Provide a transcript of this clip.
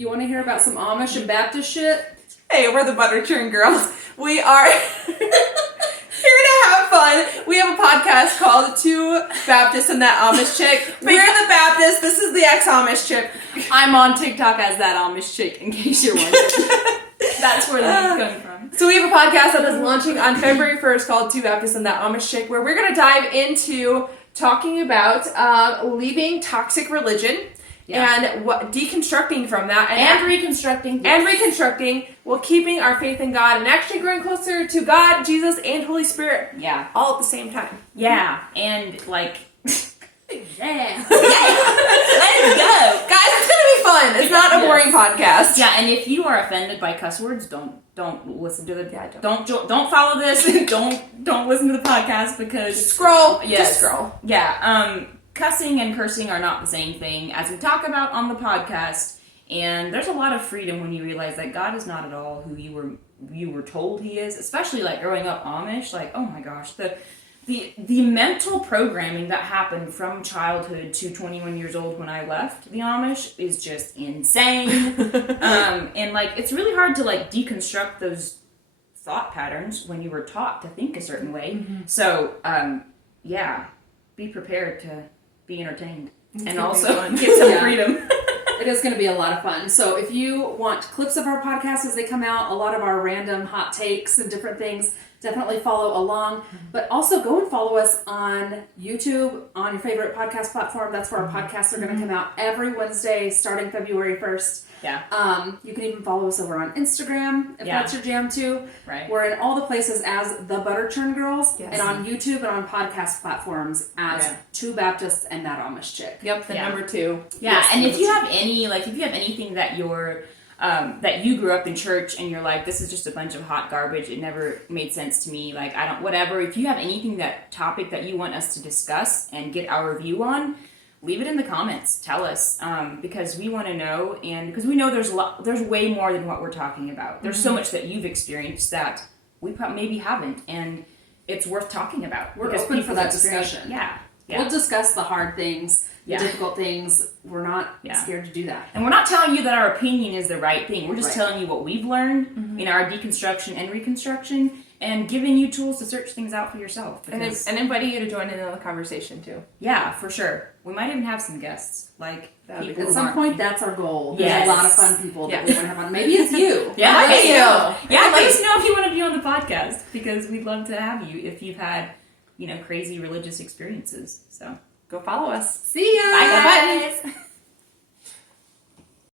You want to hear about some Amish and Baptist shit? Hey, we're the Butter Churn Girls. We are here to have fun. We have a podcast called Two Baptists and That Amish Chick. We're the Baptists. This is the ex-Amish chick. I'm on TikTok as That Amish Chick, in case you're wondering. That's where the name's coming from. So we have a podcast that is launching on February 1st called Two Baptists and That Amish Chick, where we're going to dive into talking about leaving toxic religion. Yeah. And deconstructing from that. And reconstructing. And reconstructing while keeping our faith in God and actually growing closer to God, Jesus, and Holy Spirit. Yeah. All at the same time. Yeah. And like... yeah. Let's go. Guys, it's going to be fun. It's not a boring podcast. Yeah, and if you are offended by cuss words, don't listen to the... Yeah, don't follow this. don't listen to the podcast because... Just scroll. Yes. Just scroll. Yeah. Cussing and cursing are not the same thing, as we talk about on the podcast, and there's a lot of freedom when you realize that God is not at all who you were told He is, especially like growing up Amish. Like, oh my gosh, the mental programming that happened from childhood to 21 years old when I left the Amish is just insane. And like it's really hard to like deconstruct those thought patterns when you were taught to think a certain way. Mm-hmm. So yeah, be prepared to be entertained and also get some freedom. It is going to be a lot of fun. So if you want clips of our podcast as they come out, a lot of our random hot takes and different things, definitely follow along. But also go and follow us on YouTube, on your favorite podcast platform. That's where our podcasts are going to come out every Wednesday starting February 1st. Yeah. You can even follow us over on Instagram if that's your jam too. Right. We're in all the places as the Butter Churn Girls, yes. and on YouTube and on podcast platforms as Two Baptists and That Amish Chick. Yep, the number 2. Yeah, yes, and if you have anything that you're that you grew up in church and you're like, this is just a bunch of hot garbage, it never made sense to me, like whatever. If you have anything topic that you want us to discuss and get our review on, leave it in the comments. Tell us, because we want to know, and because we know there's way more than what we're talking about. There's so much that you've experienced that we maybe haven't, and it's worth talking about. We're open for that discussion. Yeah. We'll discuss the hard things, the difficult things. We're not scared to do that. And we're not telling you that our opinion is the right thing. We're just telling you what we've learned in our deconstruction and reconstruction, and giving you tools to search things out for yourself. And inviting you to join in on the conversation too. Yeah, for sure. We might even have some guests. Like people at some point, that's our goal. Yes. There's a lot of fun people that we want to have on. Maybe it's you. Yeah, let us know if you want to be on the podcast, because we'd love to have you if you've had, crazy religious experiences. So go follow us. See ya. Bye, guys.